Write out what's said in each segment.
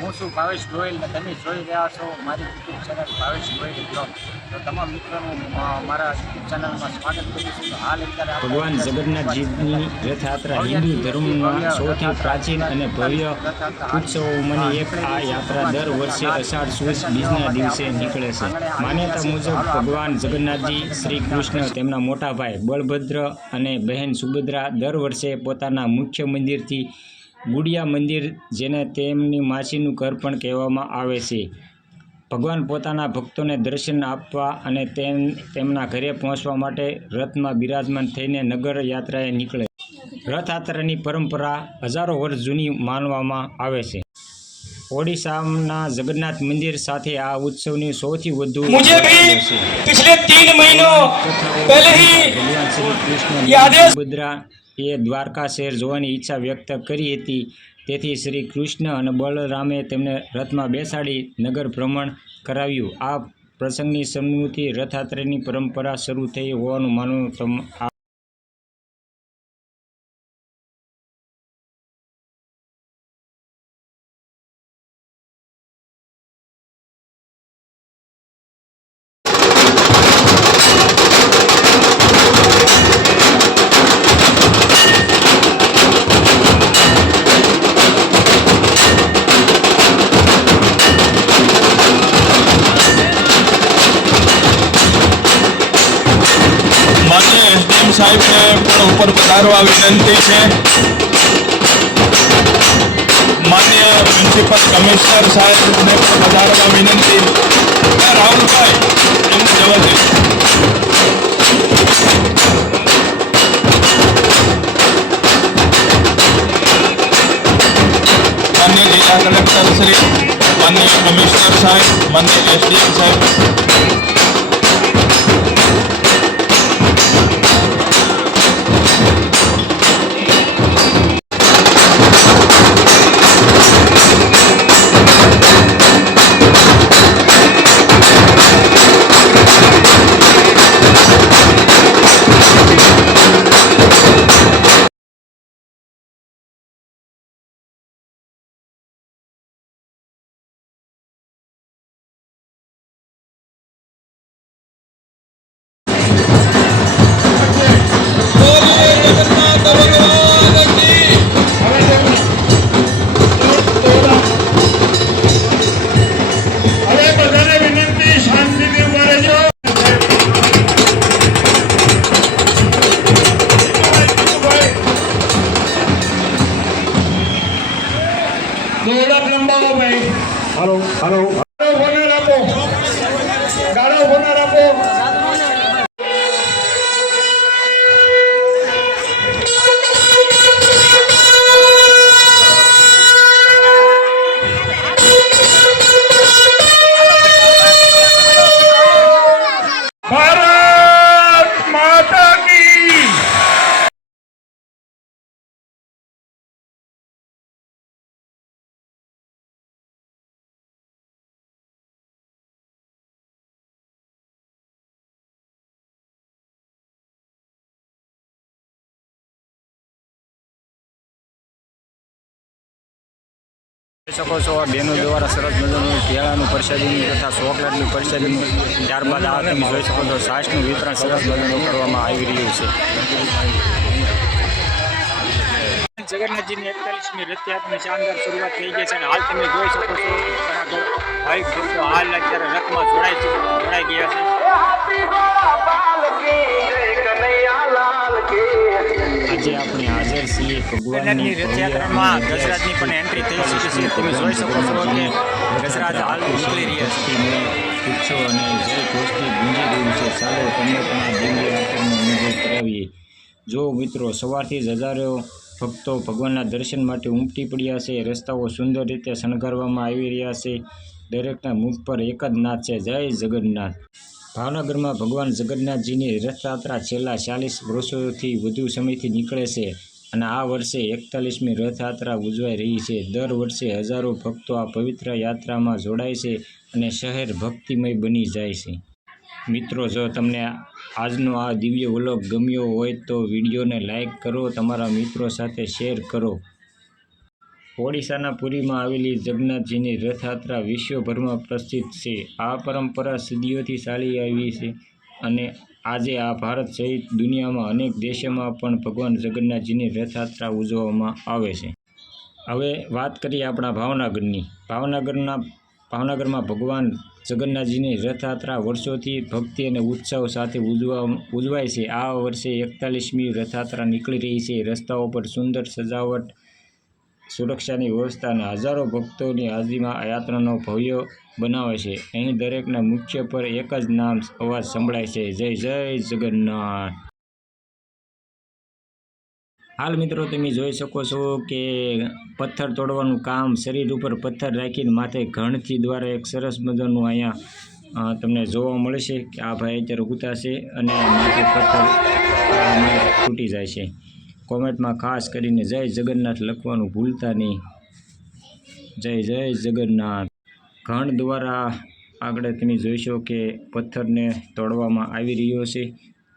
હું છું ભાવેશ ગોયલ ને તમે જોઈ રહ્યા છો મારી YouTube channel Bhavesh Goyal blog. તો તમામ મિત્રોનું મારા યુટ્યુબ ચેનલમાં સ્વાગત કરું છું। હાલ અત્યારે ભગવાન જગન્નાથજીની રથયાત્રા હિન્દુ ધર્મમાં સૌથી પ્રાચીન અને ભવ્ય ઉત્સવોમાંની એક આ યાત્રા દર વર્ષે અષાઢ સુદ બીજના દિવસે નીકળે છે। માન્યતા મુજબ ભગવાન જગન્નાથજી શ્રી કૃષ્ણ તેમના મોટા ભાઈ બળભદ્ર અને બહેન સુભદ્રા દર વર્ષે પોતાના મુખ્ય મંદિરથી ગુડિયા મંદિર, જેને તેમની માસીનું ઘર પણ કહેવામાં આવે છે, ભગવાન પોતાના ભક્તોને દર્શન આપવા અને તેમના ઘરે પહોંચવા માટે રથમાં બિરાજમાન થઈને નગર યાત્રાએ નીકળે। રથયાત્રાની પરંપરા હજારો વર્ષ જૂની માનવામાં આવે છે। ઓડિશાના જગન્નાથ મંદિર સાથે આ ઉત્સવની સૌથી વધુ पिछले 3 महीनों पहले ही ભગવાન શ્રી કૃષ્ણ સુભદ્રા એ દ્વારકા શહેર જોવાની ઈચ્છા વ્યક્ત કરી હતી, તેથી શ્રી કૃષ્ણ અને બલરામે તેમને રથમાં બેસાડી નગર ભ્રમણ કરાવ્યું। આ પ્રસંગની સન્મુખથી રથયાત્રાની પરંપરા શરૂ થઈ હોવાનું માનવું साहिब ने पण ऊपर पधारवा विनंती है। माननीय म्युनिसिपल कमिश्नर साहेब ने पण पधारवा विनंती। राहुल भाई जवाब माननीय जिला कलेक्टर श्री, माननीय कमिश्नर साहेब, माननीय एसडीएम साहेब, શકો છો બહેનો દ્વારા સરસ મજાનું કેળાનું પ્રસાદીનું તથા ચોકલેટનું પ્રસાદીનું, ત્યારબાદ આ તમે જોઈ શકો છો છાશનું વિતરણ સરસ મજાનું કરવામાં આવી રહ્યું છે। જગન્નાથજીની 41મી રથયાત્રાની શાનદાર શરૂઆત થઈ ગઈ છે અને હાલ તમે જોઈ શકો છો ભાઈ ભક્તો હાલ અત્યારે રથમાં જોડાઈ ગયા છે। આજે આપણે હાજર છીએ ભગવાનની રથયાત્રામાં ગજરાજની પણ એન્ટ્રી થઈ ચૂકી છે। તમે જોઈ શકો છો કે ગજરાજ હાલ નીકળી રહ્યા છે। ઉત્સવ અને જય ઘોષથી ગુંજી રહ્યું છે। ચાલો તમને પણ આ દિવ્ય યાત્રાનો અનુભવ કરાવીએ। જો મિત્રો, સવારથી જ હજારો ભક્તો ભગવાનના દર્શન માટે ઉમટી પડ્યા છે। રસ્તાઓ સુંદર રીતે શણગારવામાં આવી રહ્યા છે। દરેકના મુખ પર એક જ નાદ છે, જય જગન્નાથ। ભાવનગરમાં ભગવાન જગન્નાથજીની રથયાત્રા છેલ્લા 40 વર્ષોથી વધુ સમયથી નીકળે છે અને આ વર્ષે 41મી રથયાત્રા ઉજવાઈ રહી છે। દર વર્ષે હજારો ભક્તો આ પવિત્ર યાત્રામાં જોડાય છે અને શહેર ભક્તિમય બની જાય છે। મિત્રો, જો તમને આજનો આ દિવ્ય વ્લોગ ગમ્યો હોય તો વિડીયોને લાઈક કરો, તમારા મિત્રો સાથે શેર કરો। ઓડિશાના પુરીમાં આવેલી જગન્નાથજીની રથયાત્રા વિશ્વભરમાં પ્રસિદ્ધ છે. આ પરંપરા સદીઓથી ચાલી આવી છે અને આજે આ ભારત સહિત દુનિયામાં અનેક દેશોમાં પણ ભગવાન જગન્નાથજીની રથયાત્રા ઉજવવામાં આવે છે. હવે વાત કરીએ આપણા ભાવનગરની. ભાવનગરમાં ભગવાન જગન્નાથજીની રથયાત્રા વર્ષોથી ભક્તિ અને ઉત્સાહ સાથે ઉજવાય છે. આ વર્ષે 41મી રથયાત્રા નીકળી રહી છે. રસ્તાઓ પર સુંદર સજાવટ, સુરક્ષાની વ્યવસ્થા અને હજારો ભક્તોની હાજરીમાં આ યાત્રાનો ભવ્ય બનાવે છે. અહીં દરેકના મુખ્ય પર એક જ નામ અવાજ સંભળાય છે, જય જય જગન્નાથ. હાલ મિત્રો તમે જોઈ શકો છો કે પથ્થર તોડવાનું કામ, શરીર ઉપર પથ્થર રાખીને માથે ઘણથી દ્વારા એક સરસ મજાનું અહીંયા તમને જોવા મળશે કે આ ભાઈ અત્યારે ઉતારશે અને માથે પથ્થર તૂટી જાય છે. કોમેન્ટમાં ખાસ કરીને જય જગન્નાથ લખવાનું ભૂલતા નહીં. જય જય જગન્નાથ. ઘણ દ્વારા આગળ તમે જોઈશો કે પથ્થરને તોડવામાં આવી રહ્યો છે.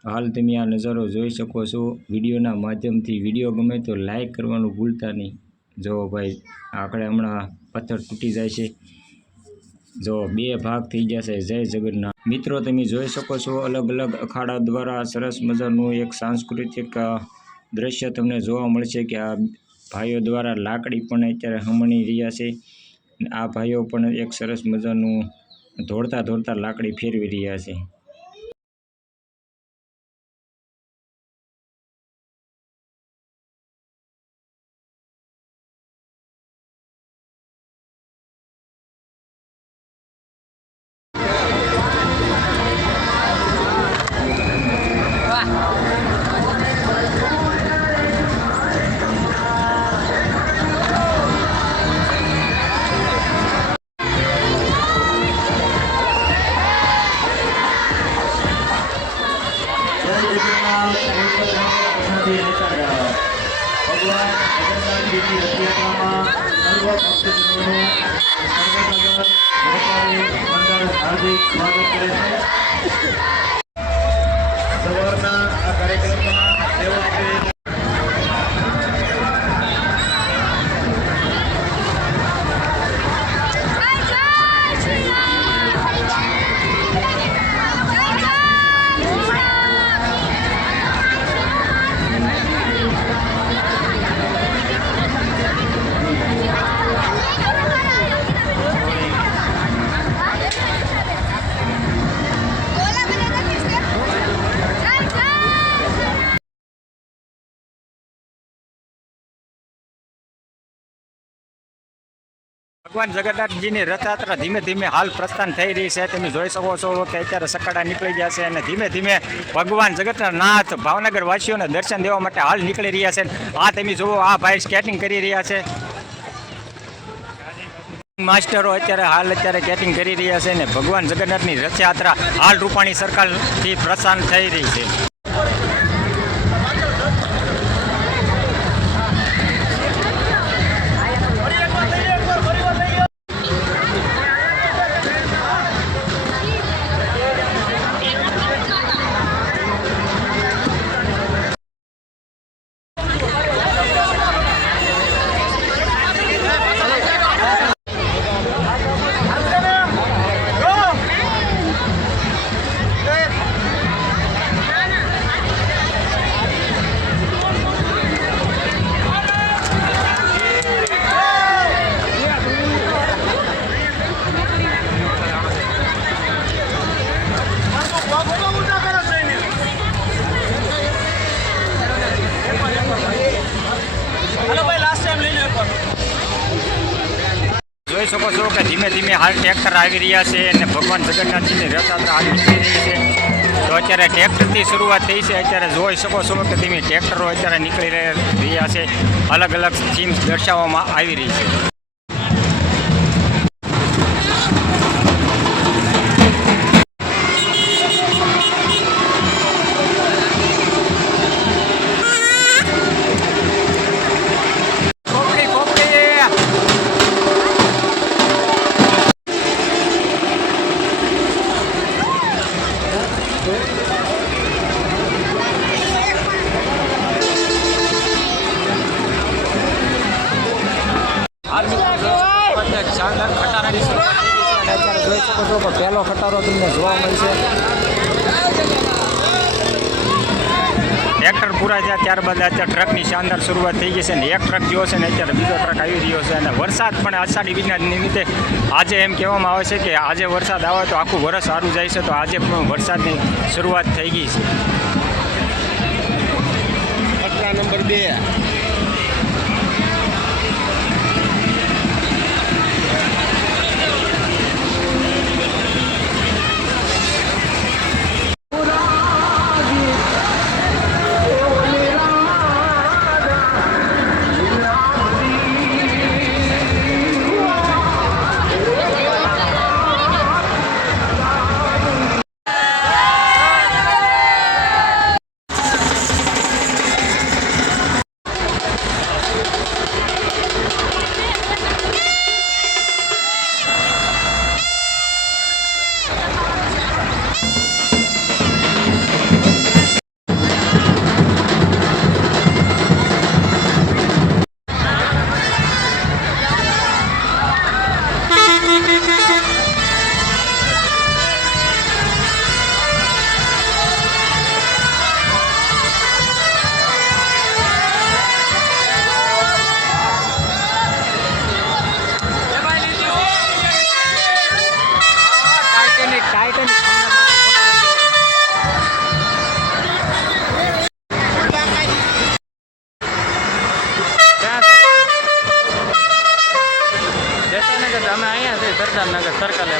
હાલ તમે આ નજારો જોઈ શકો છો વિડીયોના માધ્યમથી. વિડીયો ગમે તો લાઈક કરવાનું ભૂલતા નહીં. જો ભાઈ આગળ હમણાં પથ્થર તૂટી જાય છે. જો 2 ભાગ થઈ જશે. જય જગન્નાથ. મિત્રો તમે જોઈ શકો છો અલગ અલગ અખાડા દ્વારા સરસ મજાનું એક સાંસ્કૃતિક દ્રશ્ય તમને જોવા મળશે કે આ ભાઈઓ દ્વારા લાકડી પણ અત્યારે હમણી રહ્યા છે. આ ભાઈઓ પણ એક સરસ મજાનું દોડતા લાકડી ફેરવી રહ્યા છે. ભગવાન જગન્નાથજીની રથયાત્રામાં સર્વ ભક્તજનોનું સર્વનગર વેપારી મંડળ હાર્દિક સ્વાગત કરે છે. સવારના આ કાર્યક્રમમાં સેવા આપી ભગવાન જગન્નાથજીની રથયાત્રા ધીમે ધીમે હાલ પ્રસ્થાન થઈ રહી છે. તમે જોઈ શકો છો કે અત્યારે સકાડા નીકળી ગયા છે અને ધીમે ધીમે ભગવાન જગન્નાથ ભાવનગર વાસીઓને દર્શન દેવા માટે હાલ નીકળી રહ્યા છે. આ તમે જુઓ આ ભાઈ સ્કેટિંગ કરી રહ્યા છે. માસ્ટરો અત્યારે સ્કેટિંગ કરી રહ્યા છે અને ભગવાન જગન્નાથની રથયાત્રા હાલ રૂપાણી સરકારથી પ્રસ્થાન થઈ રહી છે. જોઈ શકો છો કે ધીમે ધીમે હાલ ટ્રેક્ટર આવી રહ્યા છે અને ભગવાન જગન્નાથજીની રથયાત્રા હાલ નીકળી રહી છે. તો અત્યારે ટ્રેક્ટરથી શરૂઆત થઈ છે. અત્યારે જોઈ શકો છો કે ધીમે ટ્રેક્ટરો અત્યારે નીકળી રહ્યા છે. અલગ અલગ થીમ્સ દર્શાવવામાં આવી રહી છે. શાનદાર ખટારાની શરૂઆત થઈ ગઈ છે અને અત્યારે જોઈ શકો છો કે પહેલો ખટારો તમને જોવા મળશે. ટ્રેક્ટર પૂરા થયા ત્યારબાદ અત્યારે ટ્રકની શાનદાર શરૂઆત થઈ ગઈ છે અને એક ટ્રક જેવો છે ને અત્યારે બીજો ટ્રક આવી રહ્યો છે અને વરસાદ પણ આષાઢી બીજના નિમિત્તે આજે એમ કહેવામાં આવે છે કે આજે વરસાદ આવે તો આખું વરસ સારું જાય છે, તો આજે પણ વરસાદની શરૂઆત થઈ ગઈ છે. ખટરા નંબર 2. અમે અહીંયા છે સરદારનગર સર્કલે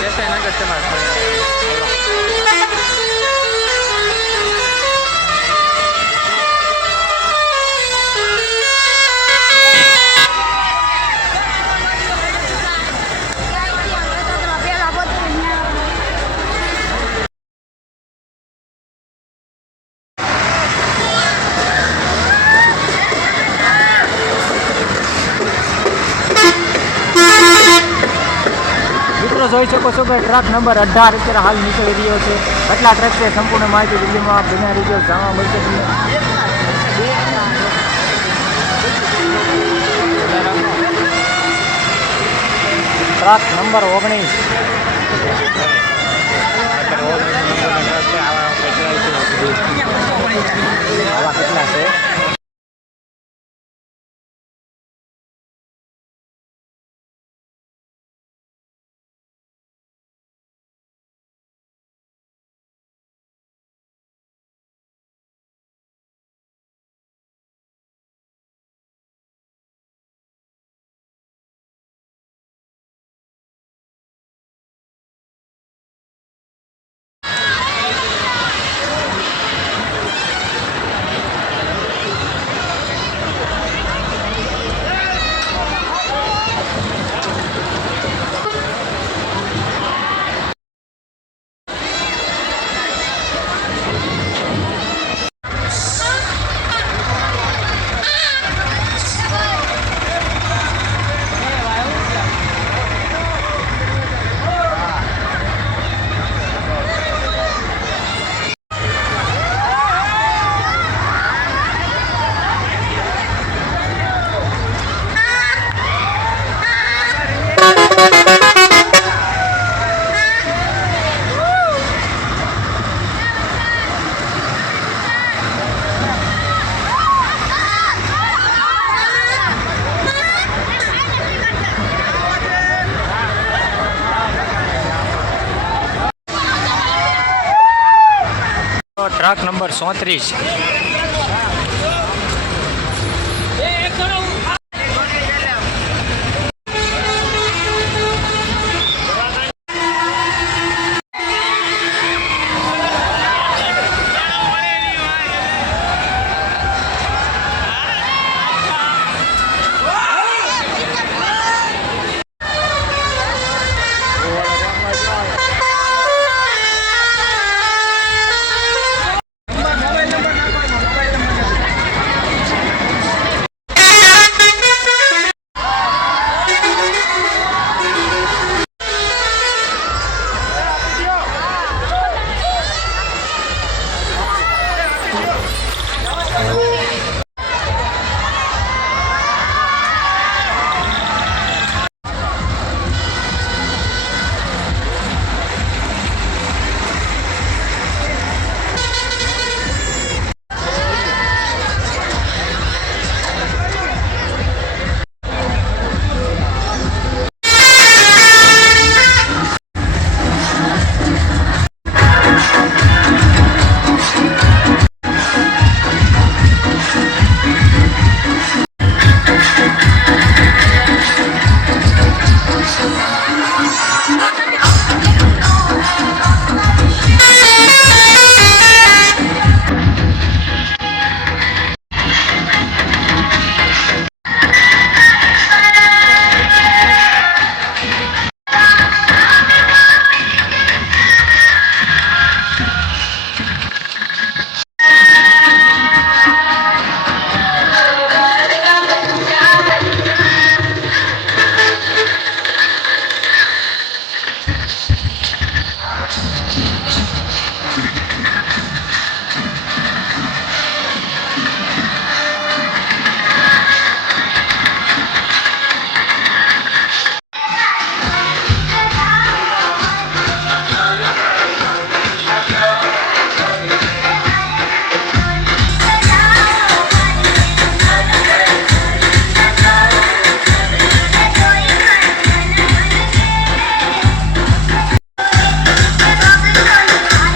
દેસાઈનગર તમારે જોઈ શકો છો કે ટ્રક નંબર 18 અત્યારે હાલ નીકળી રહ્યો છે. કેટલા ટ્રક છે સંપૂર્ણ માહિતી વિડીયોમાં બન્યા રહેજો, જાણવા મળશે તમને. ટ્રક નંબર 19 આવા કેટલા છે? ટ્રક નંબર 34 છે